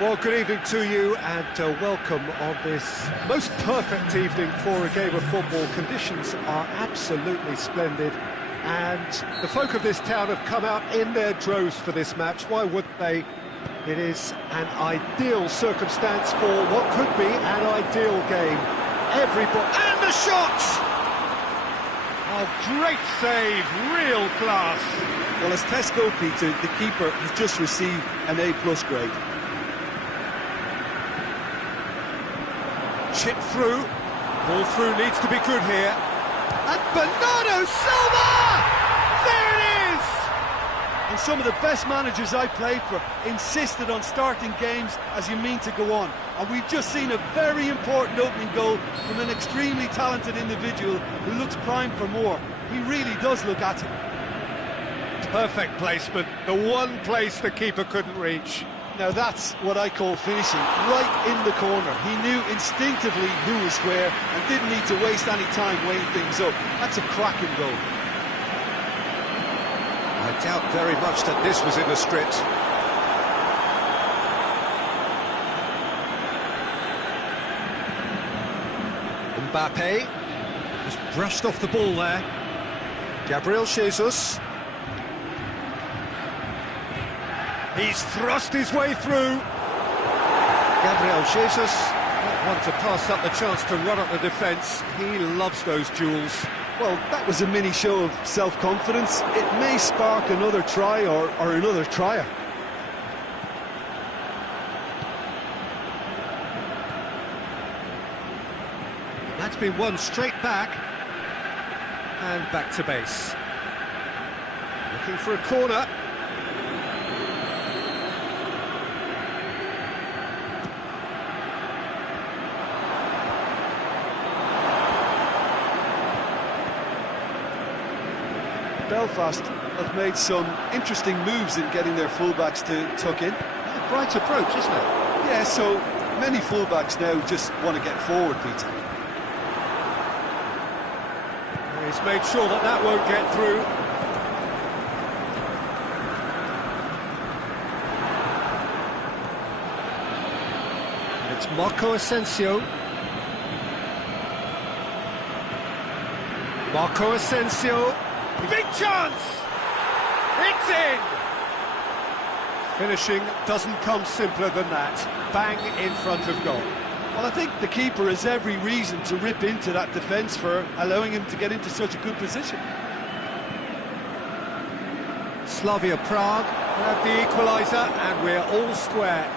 Well, good evening to you and welcome on this most perfect evening for a game of football. Conditions are absolutely splendid and the folk of this town have come out in their droves for this match. Why wouldn't they? It is an ideal circumstance for what could be an ideal game. Everybody... And the shot! Oh, great save, real class. Well, as Tesco, Peter, the keeper has just received an A+ grade. Chip through, ball through needs to be good here. And Bernardo Silva! There it is! And some of the best managers I played for insisted on starting games as you mean to go on. And we've just seen a very important opening goal from an extremely talented individual who looks primed for more. He really does look at it. Perfect placement, the one place the keeper couldn't reach. Now that's what I call finishing, right in the corner. He knew instinctively who was where and didn't need to waste any time weighing things up. That's a cracking goal. I doubt very much that this was in the script. Mbappe just brushed off the ball there. Gabriel Jesus. He's thrust his way through. Gabriel Jesus, not one to pass up the chance to run up the defence. He loves those duels. Well, that was a mini show of self-confidence. It may spark another try or another trier. That's been won straight back. And back to base. Looking for a corner. Belfast have made some interesting moves in getting their fullbacks to tuck in. A bright approach, isn't it? Yeah, so many fullbacks now just want to get forward, Peter. He's made sure that that won't get through. It's Marco Asensio. Marco Asensio. Big chance! It's in! Finishing doesn't come simpler than that. Bang in front of goal. Well, I think the keeper has every reason to rip into that defence for allowing him to get into such a good position. Slavia Prague have the equaliser and we're all square.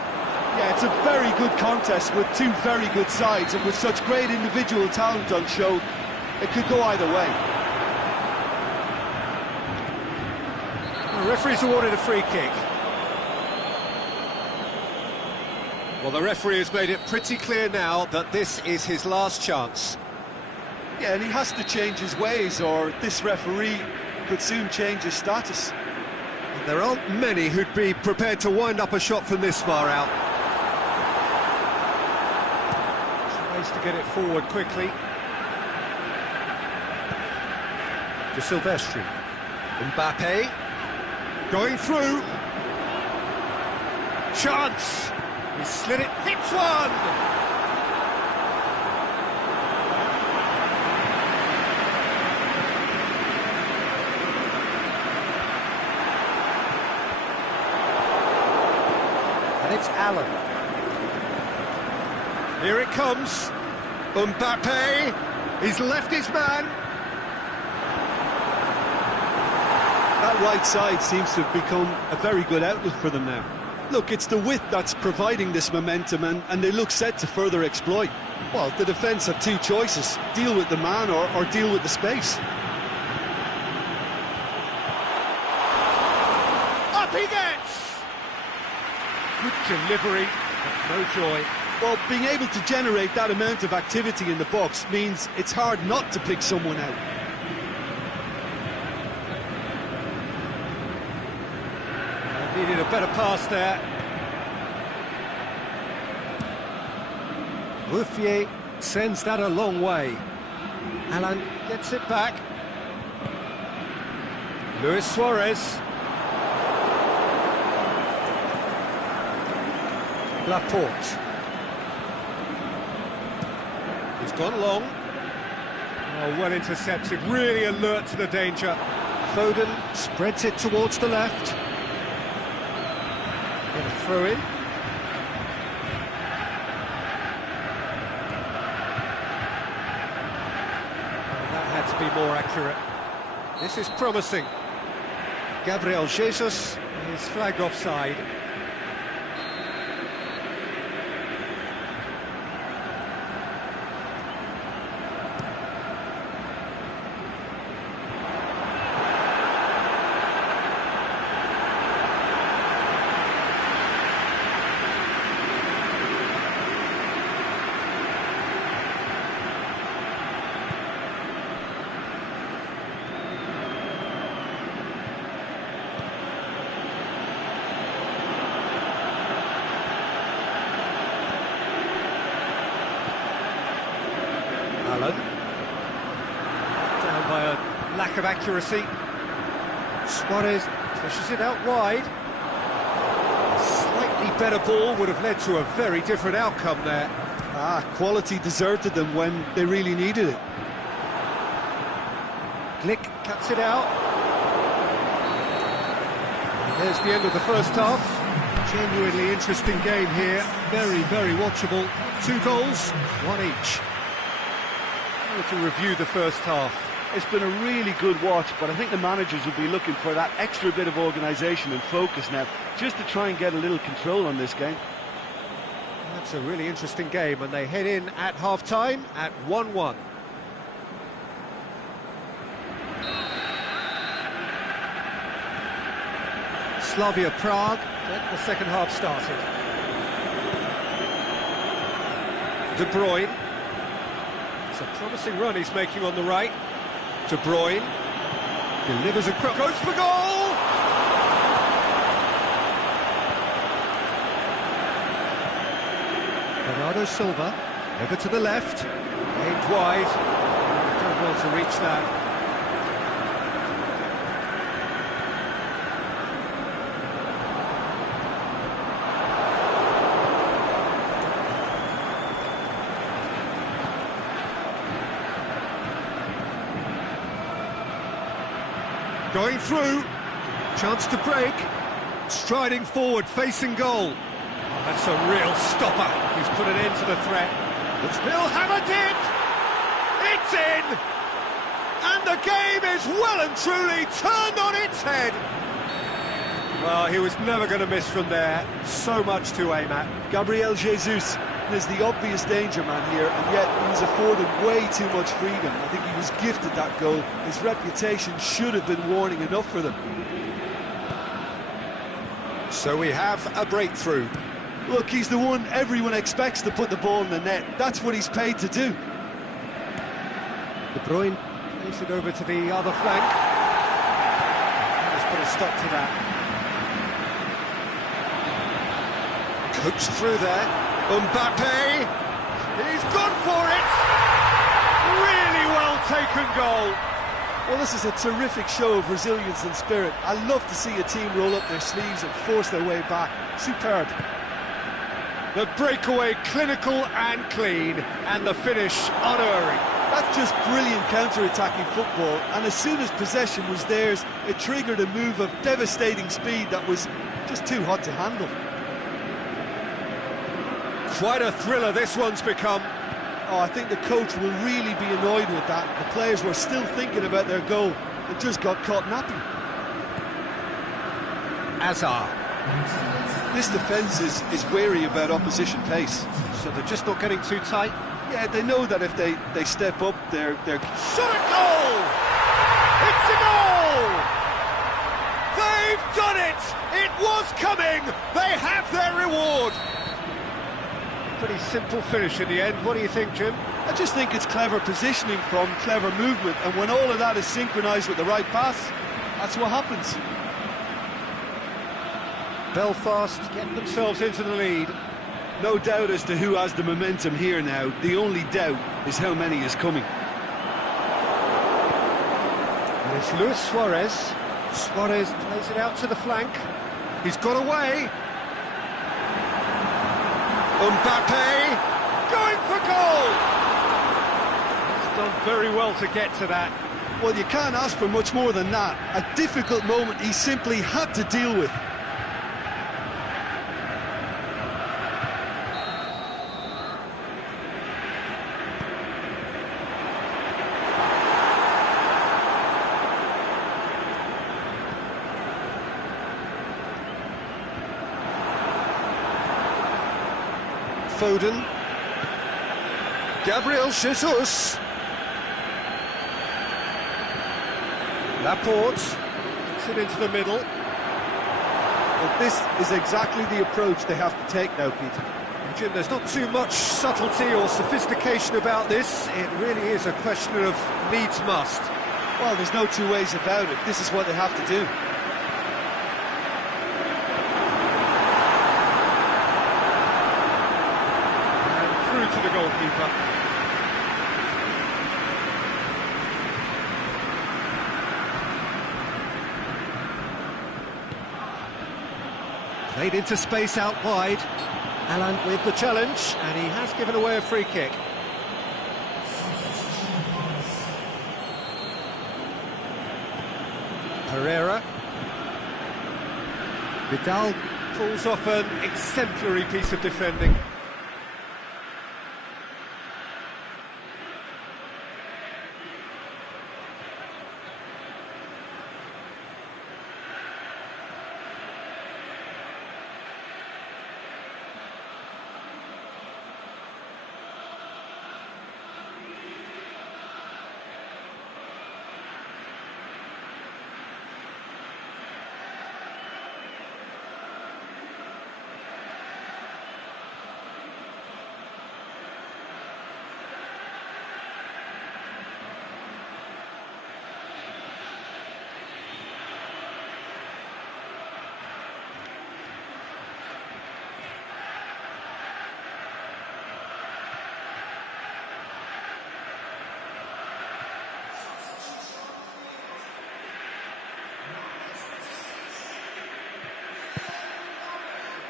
Yeah, it's a very good contest with two very good sides, and with such great individual talent on show, it could go either way. The referee's awarded a free kick. Well, the referee has made it pretty clear now that this is his last chance. Yeah, and he has to change his ways, or this referee could soon change his status. And there aren't many who'd be prepared to wind up a shot from this far out. Tries to get it forward quickly. De Silvestri. Mbappe. Going through. Chance. He slid it. Hits one. And it's Allen. Here it comes. Mbappe. He's left his man. That right side seems to have become a very good outlet for them now. Look, it's the width that's providing this momentum, and they look set to further exploit. Well, the defence have two choices: deal with the man or deal with the space. Up he gets! Good delivery, but no joy. Well, being able to generate that amount of activity in the box means it's hard not to pick someone out. Needed a better pass there. Bouffier sends that a long way. Alan gets it back. Luis Suarez. Laporte. He's gone long. Oh, well intercepted, really alert to the danger. Foden spreads it towards the left. Get a throw in. That had to be more accurate. This is promising. Gabriel Jesus is flagged offside. Down by a lack of accuracy. Suarez pushes it out wide. A slightly better ball would have led to a very different outcome there. Quality deserted them when they really needed it. Glick cuts it out. There's the end of the first half. Genuinely interesting game here. Very, very watchable. 2 goals, 1 each. We can review the first half. It's been a really good watch, but I think the managers will be looking for that extra bit of organisation and focus now, just to try and get a little control on this game. That's a really interesting game, and they head in at half-time at 1-1. Slavia Prague get the second half started. De Bruyne. It's a promising run he's making on the right. De Bruyne delivers a cross, goes for goal! Bernardo Silva, over to the left, aimed wide, done well to reach that. Going through, chance to break, striding forward, facing goal. Oh, that's a real stopper. He's put an end to the threat. It's Bill hammered it! It's in! And the game is well and truly turned on its head. Well, he was never going to miss from there. So much to aim at. Gabriel Jesus is the obvious danger man here, and yet he was afforded way too much freedom. I think he was gifted that goal. His reputation should have been warning enough for them. So we have a breakthrough. Look, he's the one everyone expects to put the ball in the net. That's what he's paid to do. De Bruyne plays it over to the other flank. Let's put a stop to that. Coached through there. Mbappe, he's gone for it! Really well taken goal. Well, this is a terrific show of resilience and spirit. I love to see a team roll up their sleeves and force their way back. Superb. The breakaway clinical and clean, and the finish unerring. That's just brilliant counter-attacking football, and as soon as possession was theirs, it triggered a move of devastating speed that was just too hot to handle. Quite a thriller this one's become. Oh, I think the coach will really be annoyed with that. The players were still thinking about their goal and just got caught napping. Azar. This defence is wary about opposition pace. So they're just not getting too tight? Yeah, they know that if they step up, they're... Shot a goal! It's a goal! They've done it! It was coming! They have their reward! Pretty simple finish in the end. What do you think, Jim? I just think it's clever positioning from clever movement, and when all of that is synchronised with the right pass, that's what happens. Belfast get themselves into the lead. No doubt as to who has the momentum here now. The only doubt is how many is coming. And it's Luis Suarez. Suarez plays it out to the flank. He's got away. Mbappe going for goal! He's done very well to get to that. Well, you can't ask for much more than that. A difficult moment he simply had to deal with. Foden. Gabriel Jesus. Laporte. Gets it into the middle. Well, this is exactly the approach they have to take now, Peter. Jim, there's not too much subtlety or sophistication about this. It really is a question of needs must. Well, there's no two ways about it. This is what they have to do. And through to the goalkeeper. Played into space out wide. Alan with the challenge, and he has given away a free kick. Pereira. Vidal pulls off an exemplary piece of defending.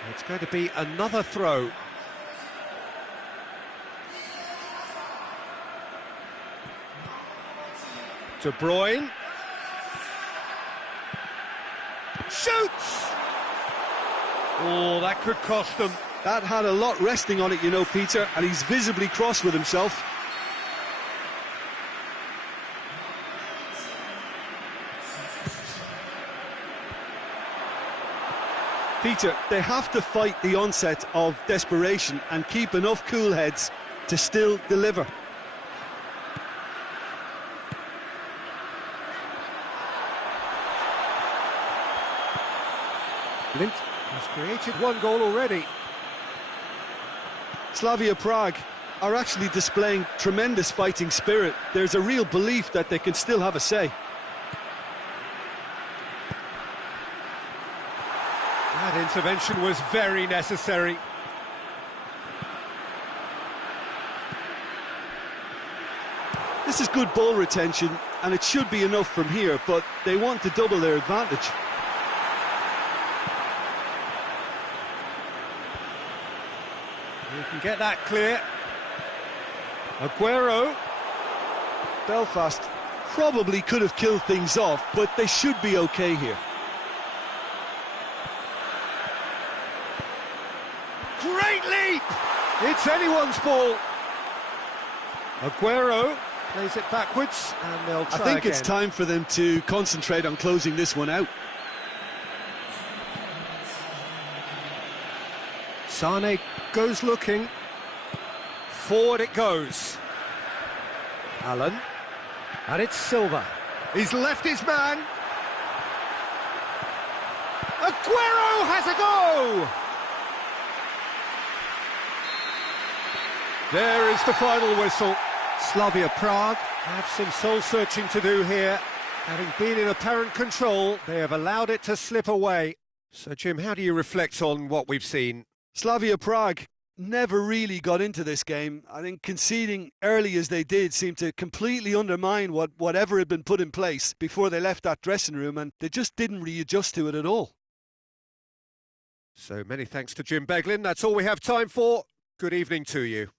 It's going to be another throw. De Bruyne. Shoots! Oh, that could cost them. That had a lot resting on it, you know, Peter, and he's visibly cross with himself. Peter, they have to fight the onset of desperation and keep enough cool heads to still deliver. Lint has created one goal already. Slavia Prague are actually displaying tremendous fighting spirit. There's a real belief that they can still have a say. That intervention was very necessary. This is good ball retention, and it should be enough from here, but they want to double their advantage. You can get that clear. Aguero. Belfast probably could have killed things off, but they should be okay here. Great leap! It's anyone's ball. Aguero plays it backwards, and they'll try I think again. it's time for them to concentrate on closing this one out. Sane goes looking. Forward it goes. Allen. And it's Silva. He's left his man. Aguero has a go! There is the final whistle. Slavia Prague have some soul-searching to do here. Having been in apparent control, they have allowed it to slip away. So, Jim, how do you reflect on what we've seen? Slavia Prague never really got into this game. I think conceding early as they did seemed to completely undermine whatever had been put in place before they left that dressing room, and they just didn't readjust to it at all. So many thanks to Jim Beglin. That's all we have time for. Good evening to you.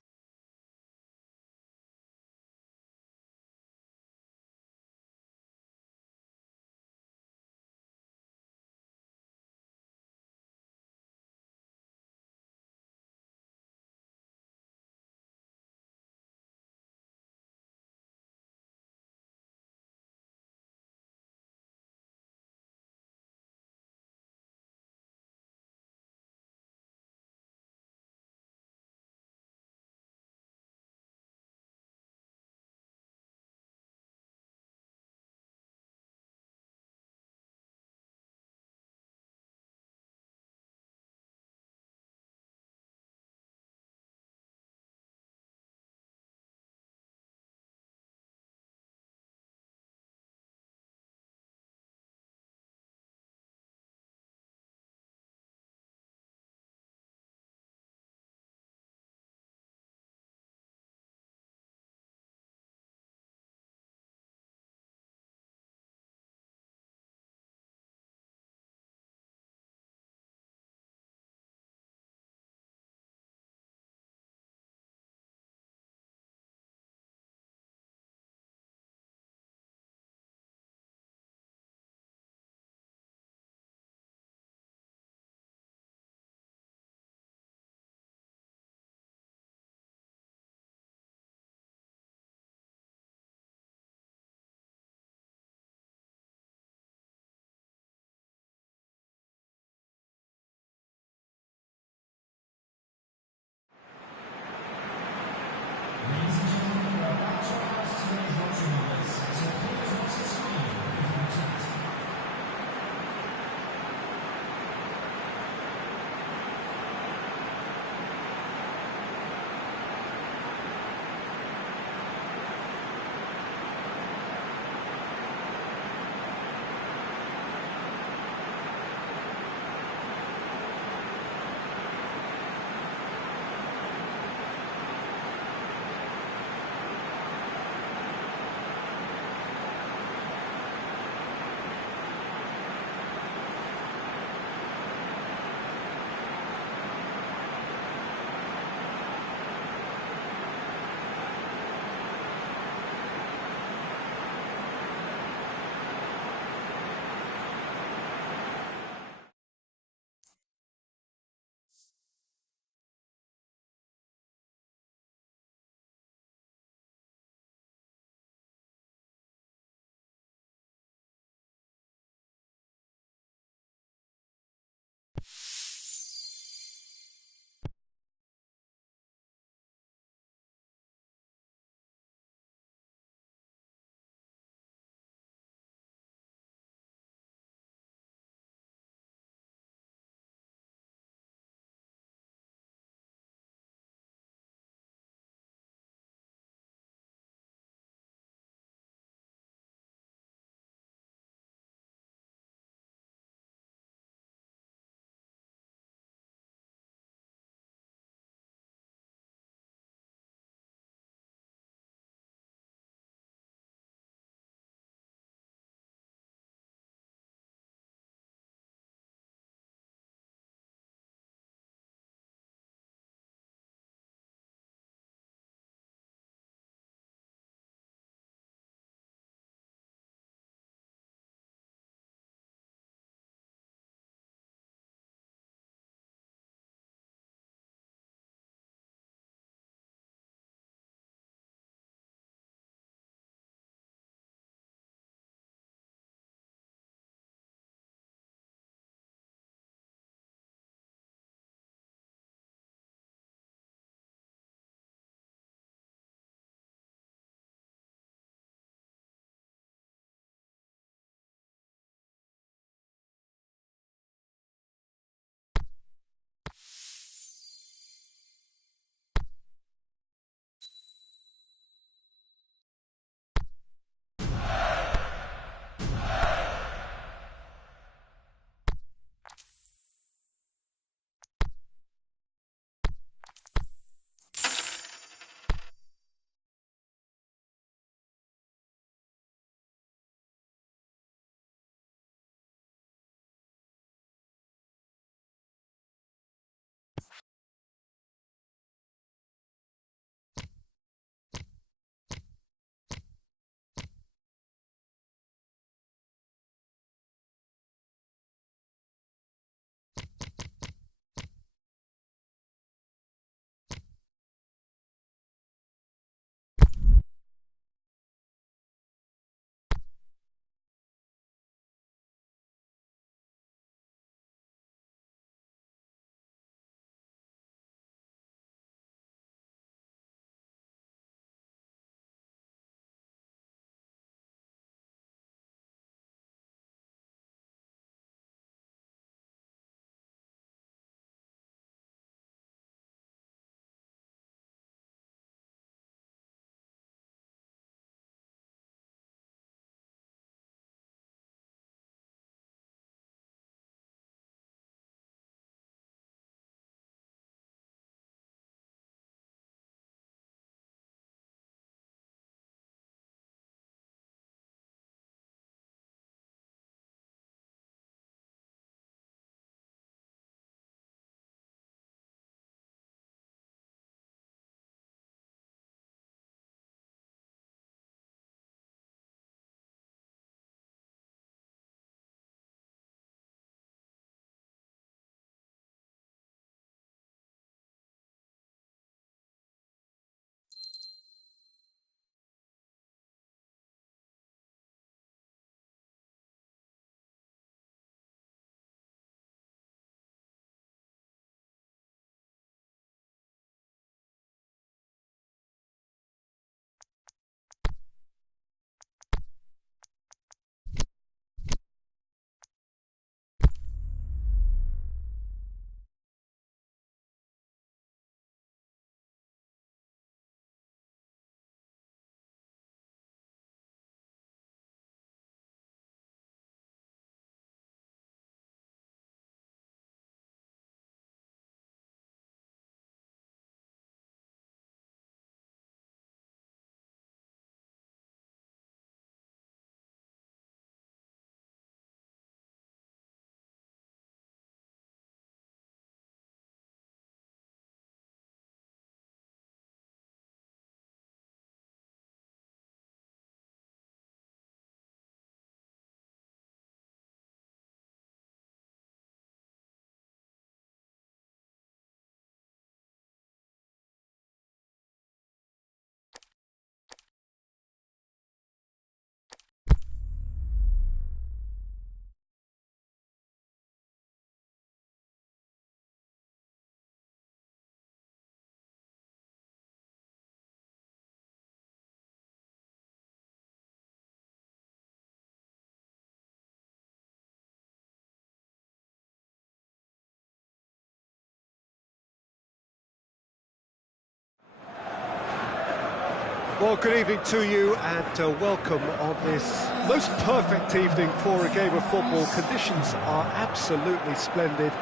Well, good evening to you and welcome on this most perfect evening for a game of football. Conditions are absolutely splendid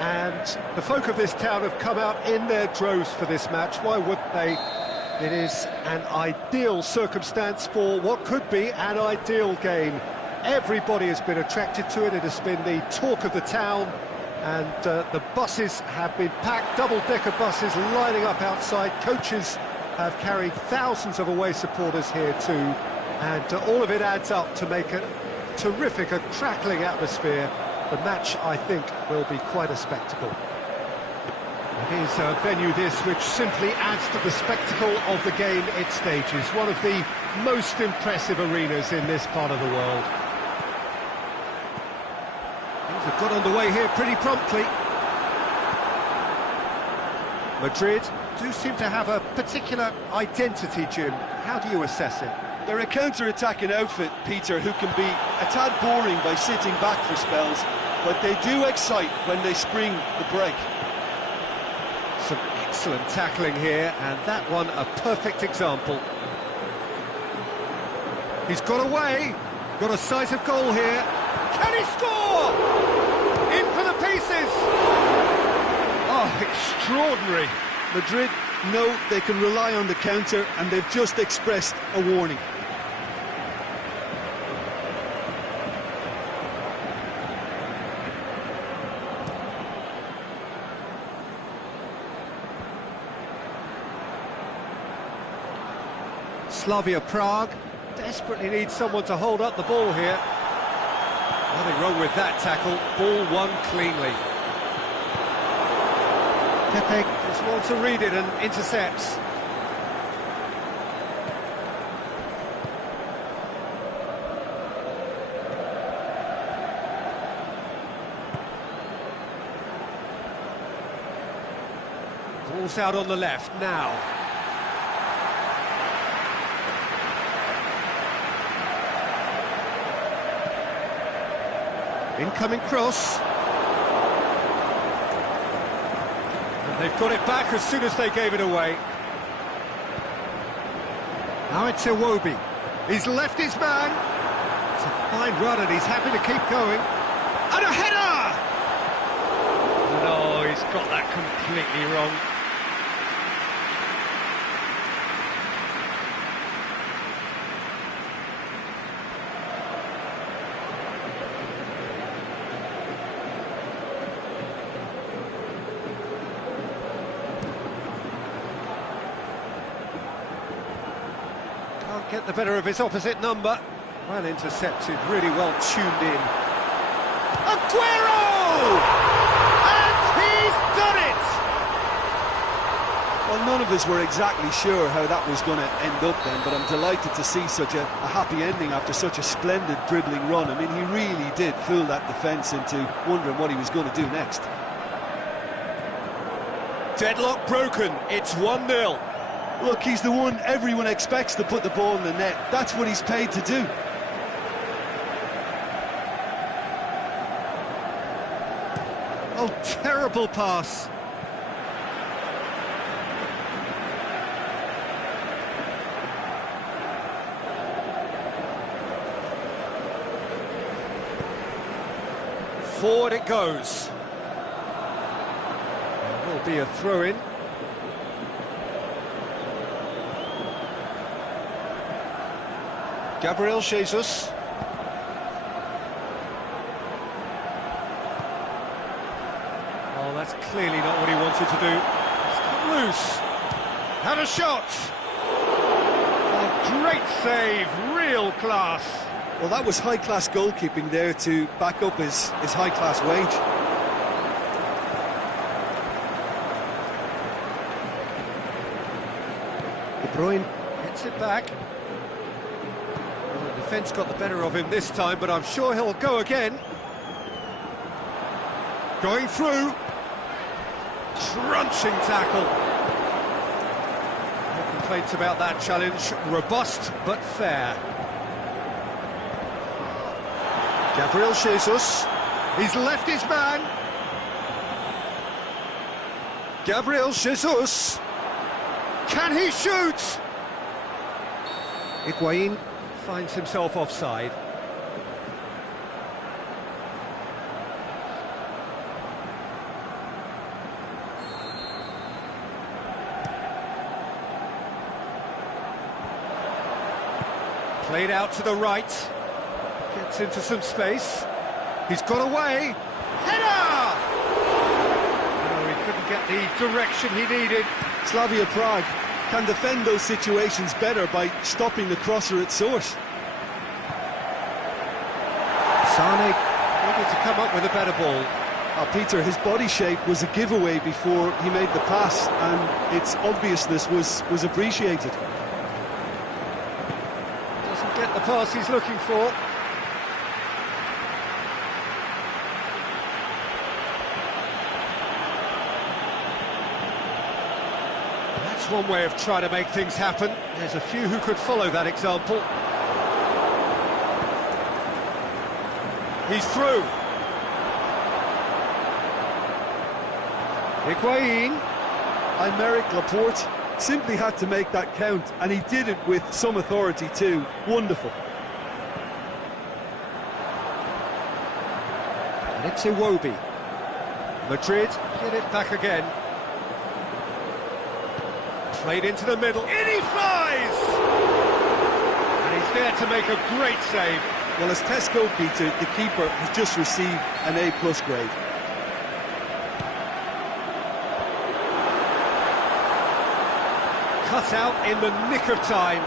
and the folk of this town have come out in their droves for this match. Why wouldn't they? It is an ideal circumstance for what could be an ideal game. Everybody has been attracted to it. It has been the talk of the town, and the buses have been packed, double-decker buses lining up outside. Coaches have carried thousands of away supporters here too, and all of it adds up to make a terrific, a crackling atmosphere. The match, I think, will be quite a spectacle. It is a venue this which simply adds to the spectacle of the game it stages. One of the most impressive arenas in this part of the world. Things have got underway here pretty promptly. Madrid do seem to have a particular identity, Jim. How do you assess it? They're a counter-attacking outfit, Peter, who can be a tad boring by sitting back for spells, but they do excite when they spring the break. Some excellent tackling here, and that one a perfect example. He's got away, got a sight of goal here. Can he score? In for the pieces! Oh, extraordinary. Madrid know they can rely on the counter, and they've just expressed a warning. Slavia Prague desperately needs someone to hold up the ball here. Nothing wrong with that tackle, ball won cleanly. Pepe just wants to read it and intercepts. Ball's out on the left now. Incoming cross. And they've got it back as soon as they gave it away. Now it's Iwobi. He's left his man. It's a fine run and he's happy to keep going. And a header! No, he's got that completely wrong. Get the better of his opposite number. Well intercepted, really well tuned in. Aguero! And he's done it! Well, none of us were exactly sure how that was going to end up then, but I'm delighted to see such a happy ending after such a splendid dribbling run. I mean, he really did fool that defence into wondering what he was going to do next. Deadlock broken, it's 1-0. Look, he's the one everyone expects to put the ball in the net. That's what he's paid to do. Oh, terrible pass. Forward it goes. There will be a throw-in. Gabriel Jesus. Oh, that's clearly not what he wanted to do. It's come loose. And a shot. Oh, great save, real class. Well, that was high-class goalkeeping there to back up his high-class wage. De Bruyne hits it back. Defence got the better of him this time, but I'm sure he'll go again. Going through. Crunching tackle. No complaints about that challenge. Robust, but fair. Gabriel Jesus. He's left his man. Gabriel Jesus. Can he shoot? Higuain finds himself offside. Played out to the right. Gets into some space. He's got away. Header! No, he couldn't get the direction he needed. Slavia Prague can defend those situations better by stopping the crosser at source. Sane needed to come up with a better ball. Peter, his body shape was a giveaway before he made the pass, and its obviousness was appreciated. Doesn't get the pass he's looking for. That's one way of trying to make things happen. There's a few who could follow that example. He's through. Higuain. Aymeric Laporte simply had to make that count, and he did it with some authority too. Wonderful. And it's Iwobi. Madrid get it back again. Played into the middle. In he flies! And he's there to make a great save. Well, as test goalkeeper, the keeper has just received an A+ grade. Cut out in the nick of time.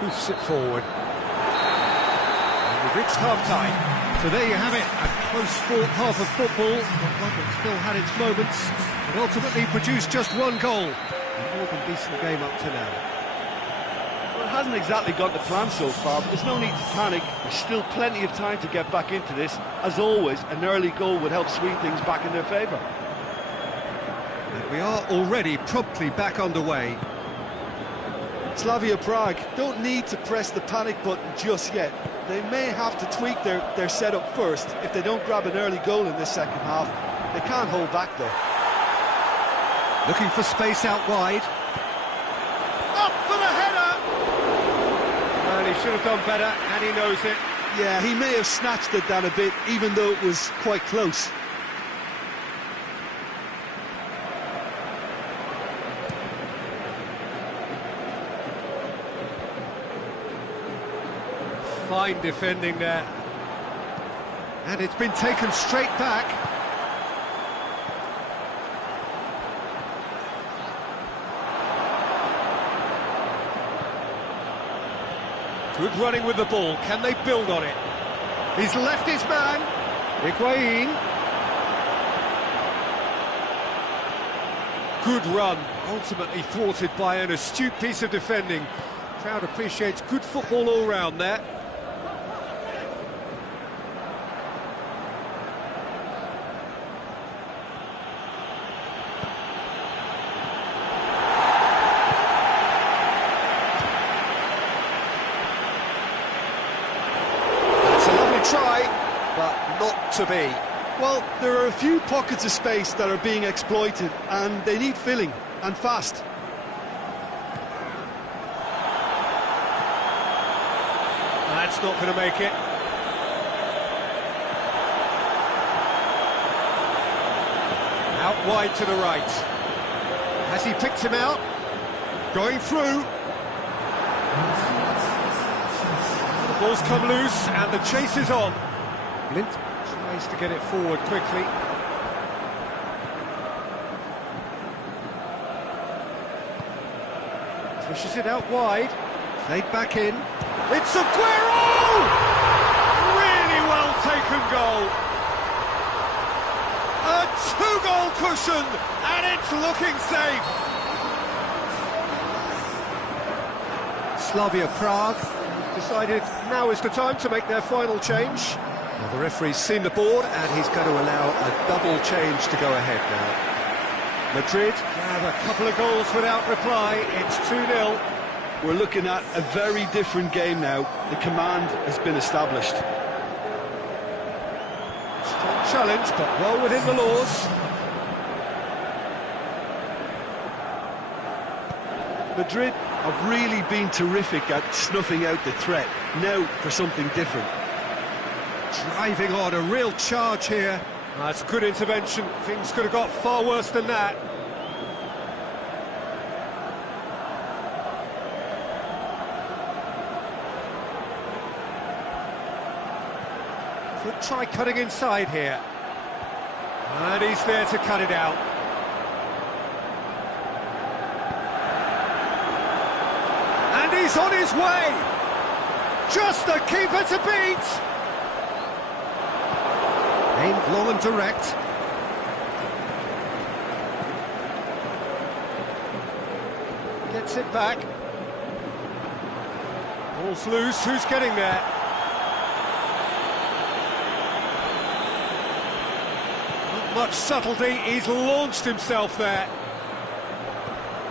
Hoofs it forward. And we've reached half-time. So there you have it, a close-fought half of football, but one that still had its moments, and ultimately produced just one goal. A more than decent game up to now. Well, it hasn't exactly got the plan so far, but there's no need to panic. There's still plenty of time to get back into this. As always, an early goal would help swing things back in their favour. And we are already promptly back underway. Slavia Prague don't need to press the panic button just yet. They may have to tweak their setup first. If they don't grab an early goal in this second half, they can't hold back though. Looking for space out wide. Up for the header! And he should have done better, and he knows it. Yeah, he may have snatched it down a bit, even though it was quite close. Fine defending there. And it's been taken straight back. Good running with the ball. Can they build on it? He's left his man. Higuain. Good run. Ultimately thwarted by an astute piece of defending. Crowd appreciates good football all round there. Try, but not to be. Well, there are a few pockets of space that are being exploited, and they need filling, and fast. That's not going to make it. Out wide to the right. Has he picked him out? Going through. The ball's come loose and the chase is on. Lint tries to get it forward quickly. Pushes it out wide. Played back in. It's Aguero! Really well taken goal. A two-goal cushion and it's looking safe. Slavia Prague decided now is the time to make their final change. Well, the referee's seen the board and he's going to allow a double change to go ahead now. Madrid have a couple of goals without reply. It's 2-0. We're looking at a very different game now. The command has been established. Strong challenge, but well within the laws. Madrid have really been terrific at snuffing out the threat. Now for something different. Driving on, a real charge here. That's a good intervention. Things could have got far worse than that. Could try cutting inside here. And he's there to cut it out. And he's on his way! Just the keeper to beat! Aimed long and direct. Gets it back. Ball's loose, who's getting there? Not much subtlety, he's launched himself there.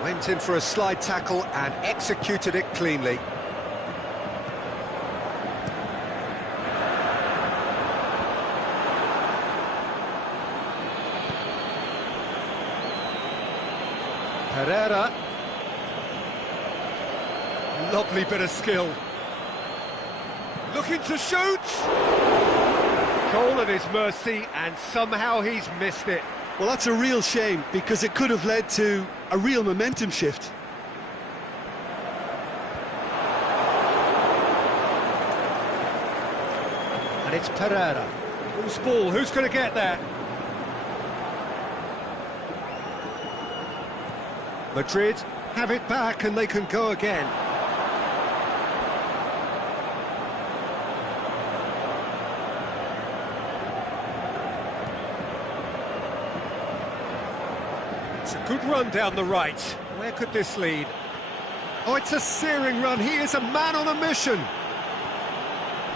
Went in for a slide tackle and executed it cleanly. Pereira. Lovely bit of skill. Looking to shoot! Goal at his mercy, and somehow he's missed it. Well, that's a real shame, because it could have led to a real momentum shift. And it's Pereira. Who's ball? Who's going to get there? Madrid have it back and they can go again. It's a good run down the right. Where could this lead? Oh, it's a searing run. He is a man on a mission.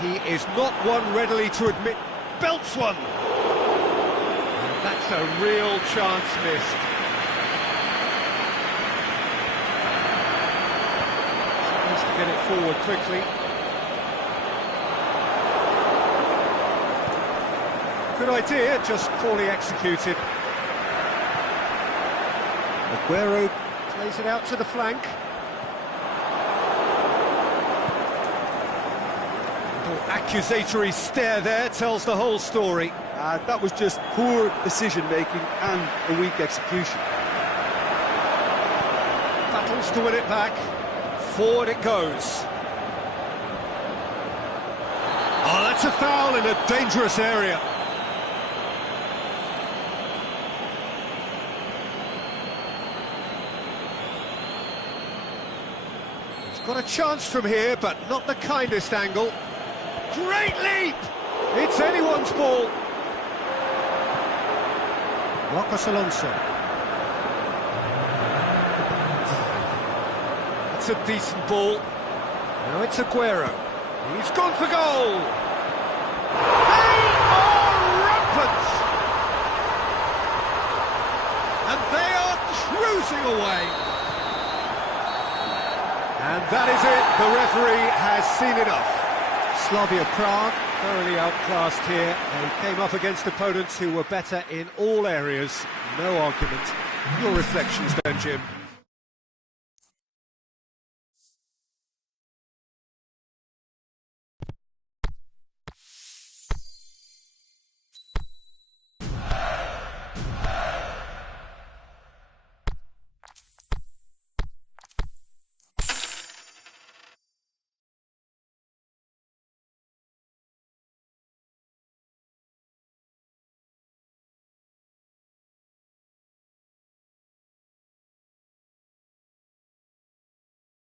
He is not one readily to admit. Belts one. And that's a real chance missed. Tries to get it forward quickly. Good idea, just poorly executed. Aguero plays it out to the flank. Little accusatory stare there tells the whole story. That was just poor decision-making and a weak execution. Battles to win it back. Forward it goes. Oh, that's a foul in a dangerous area. Got a chance from here, but not the kindest angle. Great leap! It's anyone's ball. Marcos Alonso. It's a decent ball. Now it's Aguero. He's gone for goal. They are rampant! And they are cruising away. And that is it, the referee has seen enough. Slavia Prague, thoroughly outclassed here. They came up against opponents who were better in all areas. No argument. Your reflections then, Jim?